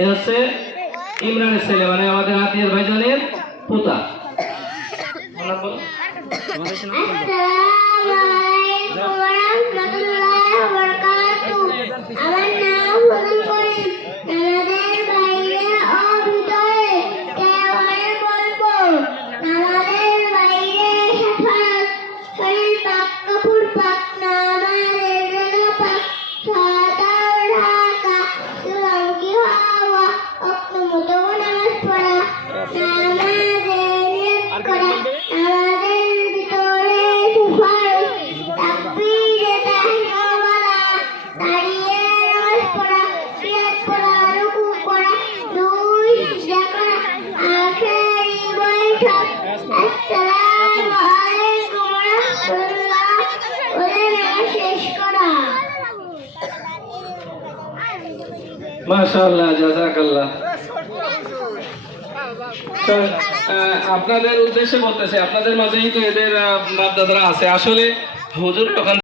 এ হচ্ছে ইমরানের ছেলে, মানে আমাদের আতিয়ার ভাইজানের পোতা। মাশাআল্লাহ, জাযাকাল্লাহ। আপনাদের উদ্দেশ্যে বলতেছে, আপনাদের মাঝেই তো এদের বাপ দাদারা আছে। আসলে হুজুর তখন